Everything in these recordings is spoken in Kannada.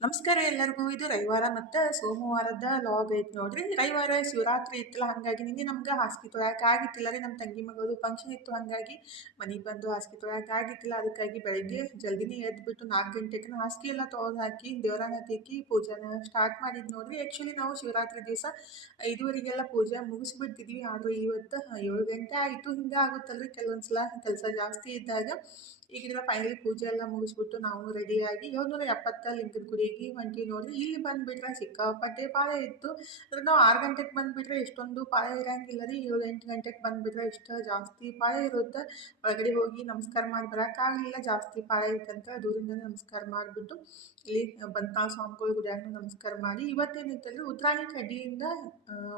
ನಮಸ್ಕಾರ ಎಲ್ಲರಿಗೂ. ಇದು ರವಿವಾರ ಮತ್ತು ಸೋಮವಾರದ ಲಾಗ್ ಐತೆ ನೋಡ್ರಿ. ರವಿವಾರ ಶಿವರಾತ್ರಿ ಇತ್ತಲ್ಲ, ಹಾಗಾಗಿ ನಿನ್ನೆ ನಮ್ಗೆ ಹಾಸಿಗೆ ತೊಳ್ಯಾಕೆ ಆಗಿತ್ತಿಲ್ಲ ರೀ. ನಮ್ಮ ತಂಗಿ ಮಗದು ಫಂಕ್ಷನ್ ಇತ್ತು, ಹಾಗಾಗಿ ಮನೆಗೆ ಬಂದು ಹಾಸಿಗೆ ತೊಳ್ಯಾಕೆ ಆಗಿತ್ತಿಲ್ಲ. ಅದಕ್ಕಾಗಿ ಬೆಳಗ್ಗೆ ಜಲ್ದಿನೇ ಎದ್ಬಿಟ್ಟು 4 ಗಂಟೆಗೆ ಹಾಸಿಗೆ ಎಲ್ಲ ತೊಳೆದು ಹಾಕಿ ದೇವರನ್ನ ತಿಕ್ಕಿ ಪೂಜೆನ ಸ್ಟಾರ್ಟ್ ಮಾಡಿದ್ದು ನೋಡ್ರಿ. ಆ್ಯಕ್ಚುಲಿ ನಾವು ಶಿವರಾತ್ರಿ ದಿವಸ 5:30ಗೆಲ್ಲ ಪೂಜೆ ಮುಗಿಸ್ಬಿಡ್ತಿದ್ವಿ, ಆದರೆ ಇವತ್ತು 7 ಗಂಟೆ ಆಯಿತು. ಹಿಂಗೆ ಆಗುತ್ತಲ್ರಿ ಕೆಲವೊಂದು ಸಲ ಕೆಲಸ ಜಾಸ್ತಿ ಇದ್ದಾಗ. ಈಗಿದ್ರೆ ಫೈನಲಿ ಪೂಜೆ ಎಲ್ಲ ಮುಗಿಸ್ಬಿಟ್ಟು ನಾವು ರೆಡಿಯಾಗಿ 770 ಲಿಂಗದ ಗುಡಿಗೆ ಹೊಂಟಿವಿ ನೋಡ್ರಿ. ಇಲ್ಲಿ ಬಂದುಬಿಟ್ರೆ ಸಿಕ್ಕಾಪಟ್ಟೆ ಪಾಳೆ ಇತ್ತು. ಅಂದ್ರೆ ನಾವು 6 ಗಂಟೆಗೆ ಬಂದುಬಿಟ್ರೆ ಇಷ್ಟೊಂದು ಪಾಳೆ ಇರೋಂಗಿಲ್ಲ ರೀ. 7-8 ಗಂಟೆಗೆ ಬಂದುಬಿಟ್ರೆ ಇಷ್ಟು ಜಾಸ್ತಿ ಪಾಳೆ ಇರುತ್ತೆ. ಒಳಗಡೆ ಹೋಗಿ ನಮಸ್ಕಾರ ಮಾಡಿ ಬರೋಕ್ಕಾಗಲಿಲ್ಲ, ಜಾಸ್ತಿ ಪಾಳೆ ಐತಂತ ದೂರಿಂದನೇ ನಮಸ್ಕಾರ ಮಾಡಿಬಿಟ್ಟು ಇಲ್ಲಿ ಬಂತಾಳ ಸ್ವಾಮಿಗಳ ಗುಡಿಯಾಗ ನಮಸ್ಕಾರ ಮಾಡಿ ಇವತ್ತೇನಿತ್ತಂದ್ರೆ ಉತ್ತರಾಣಿ ಕಡ್ಡಿಯಿಂದ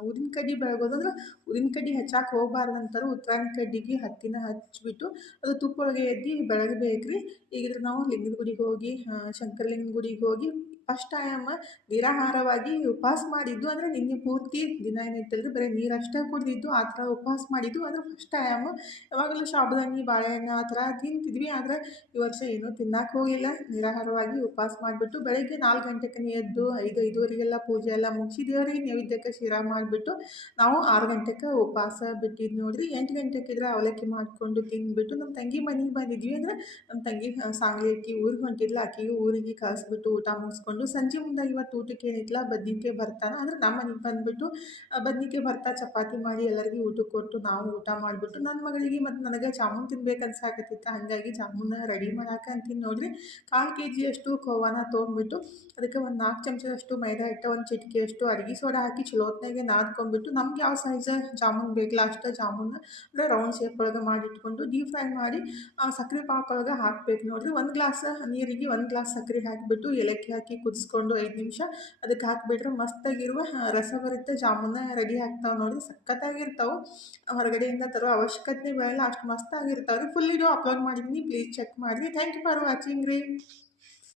ಉದಿನ ಕಡ್ಡಿ ಬೆಳಗೋದು. ಅಂದ್ರೆ ಉದಿನ ಕಡ್ಡಿ ಹಚ್ಚಾಕೆ ಹೋಗ್ಬಾರ್ದಂತಾರೆ. ಉತ್ತರಾಣಿ ಕಡ್ಡಿಗೆ ಹತ್ತಿನ ಹಚ್ಬಿಟ್ಟು ಅದು ತುಪ್ಪೊಳಗೆ ಎದ್ದು ಬೆಳಗಬೇಕ್ರಿ. ಈಗಿದ್ರೆ ನಾವು ಲಿಂಗದ ಗುಡಿಗೆ ಹೋಗಿ ಶಂಕರಲಿಂಗನ ಗುಡಿಗೆ ಹೋಗಿ ಫಸ್ಟ್ ಟೈಮ್ ನಿರಾಹಾರವಾಗಿ ಉಪವಾಸ ಮಾಡಿದ್ದು. ಅಂದರೆ ನಿನ್ನೆ ಪೂರ್ತಿ ದಿನ ಏನೈತಲ್ರಿ ಬರೀ ನೀರಷ್ಟೇ ಕುಡಿದಿದ್ದು, ಆ ಥರ ಉಪವಾಸ ಮಾಡಿದ್ದು. ಅಂದರೆ ಫಸ್ಟ್ ಟೈಮ್. ಯಾವಾಗಲೂ ಸಾಬುದಾನಿ ಬಾಳೆಹಣ್ಣು ಆ ಥರ ತಿಂತಿದ್ವಿ, ಆದರೆ ಈ ವರ್ಷ ಏನೂ ತಿನ್ನಕ್ಕೆ ಹೋಗಲಿಲ್ಲ. ನಿರಾಹಾರವಾಗಿ ಉಪವಾಸ ಮಾಡಿಬಿಟ್ಟು ಬೆಳಗ್ಗೆ 4 ಗಂಟೆಗೆ ಎದ್ದು 5-5:30ಗೆಲ್ಲ ಪೂಜೆ ಎಲ್ಲ ಮುಗಿಸಿ ದೇವರಿಗೆ ನೈವೇದ್ಯಕ್ಕೆ ಶಿರಾ ಮಾಡಿಬಿಟ್ಟು ನಾವು 6 ಗಂಟೆಗೆ ಉಪವಾಸ ಬಿಟ್ಟಿದ್ದು ನೋಡ್ರಿ. 8 ಗಂಟೆಗಿದ್ರೆ ಅವಲಕ್ಕಿ ಮಾಡಿಕೊಂಡು ತಿಂದ್ಬಿಟ್ಟು ನಮ್ಮ ತಂಗಿ ಮನೆಗೆ ಬಂದಿದ್ವಿ. ಅಂದರೆ ನಮ್ಮ ತಂಗಿ ಸಾಂಗ್ಲಿ ಅಕ್ಕಿ ಊರಿಗೆ ಹೊಂಟಿದ್ಲ, ಆಕೆಗೆ ಊರಿಗೆ ಕಳಿಸ್ಬಿಟ್ಟು ಊಟ ಮುಗಿಸ್ಕೊಂಡು ಸಂಜೆ ಮುಂದೆ ಇವತ್ತು ಊಟಕ್ಕೆ ಏನಿತ್ತಲ್ಲ ಬದ್ನಿಕಾಯಿ ಭರ್ತಾನ. ಅಂದರೆ ನಮ್ಮ ಮನೆಗೆ ಬಂದುಬಿಟ್ಟು ಬದ್ನಿಕಾಯಿ ಭರ್ತಾ ಚಪಾತಿ ಮಾಡಿ ಎಲ್ಲರಿಗೂ ಊಟಕ್ಕೆ ಕೊಟ್ಟು ನಾವು ಊಟ ಮಾಡಿಬಿಟ್ಟು ನನ್ನ ಮಗಳಿಗೆ ಮತ್ತು ನನಗೆ ಜಾಮೂನ್ ತಿನ್ಬೇಕು ಅನ್ಸಾಕತ್ತಿತ್ತು. ಹಾಗಾಗಿ ಜಾಮೂನ ರೆಡಿ ಮಾಡಾಕ ಅಂತೀನಿ ನೋಡ್ರಿ. 1/4 kg ಅಷ್ಟು ಖೋವಾನ ತೊಗೊಂಡ್ಬಿಟ್ಟು ಅದಕ್ಕೆ ಒಂದು 4 ಚಮಚದಷ್ಟು ಮೈದಾ ಹಿಟ್ಟು, ಒಂದು ಚಿಟಿಕೆಯಷ್ಟು ಅಡುಗೆ ಸೋಡಾ ಹಾಕಿ ಚಲೋತ್ನಾಗೆ ನಾದ್ಕೊಂಡ್ಬಿಟ್ಟು ನಮ್ಗೆ ಯಾವ ಸೈಜ್ ಜಾಮೂನ್ ಬೇಕಲ್ಲ ಅಷ್ಟು ಜಾಮೂನ ಅಂದರೆ ರೌಂಡ್ ಶೇಪ್ ಒಳಗೆ ಮಾಡಿಟ್ಕೊಂಡು ಡೀಪ್ ಫ್ರೈ ಮಾಡಿ ಸಕ್ಕರೆ ಪಾಕೊಳಗೆ ಹಾಕ್ಬೇಕು ನೋಡ್ರಿ. 1 ಗ್ಲಾಸ್ ನೀರಿಗೆ 1 ಗ್ಲಾಸ್ ಸಕ್ಕರೆ ಹಾಕಿಬಿಟ್ಟು ಏಲಕ್ಕಿ ಹಾಕಿ ಕುದಿಸ್ಕೊಂಡು 5 ನಿಮಿಷ ಅದಕ್ಕೆ ಹಾಕಿಬಿಟ್ರೆ ಮಸ್ತಾಗಿರುವ ರಸಭರಿತ ಜಾಮೂನ ರೆಡಿ ಆಗ್ತಾವೆ ನೋಡ್ರಿ. ಸಖತ್ತಾಗಿರ್ತಾವೆ. ಹೊರಗಡೆಯಿಂದ ತರೋ ಅವಶ್ಯಕತೆ ಬೇಡ, ಅಷ್ಟು ಮಸ್ತಾಗಿರ್ತಾವೆ ರೀ. ಫುಲ್ ವಿಡಿಯೋ ಅಪ್ಲೋಡ್ ಮಾಡಿದ್ದೀನಿ, ಪ್ಲೀಸ್ ಚೆಕ್ ಮಾಡಿರಿ. ಥ್ಯಾಂಕ್ ಯು ಫಾರ್ ವಾಚಿಂಗ್ ರೀ.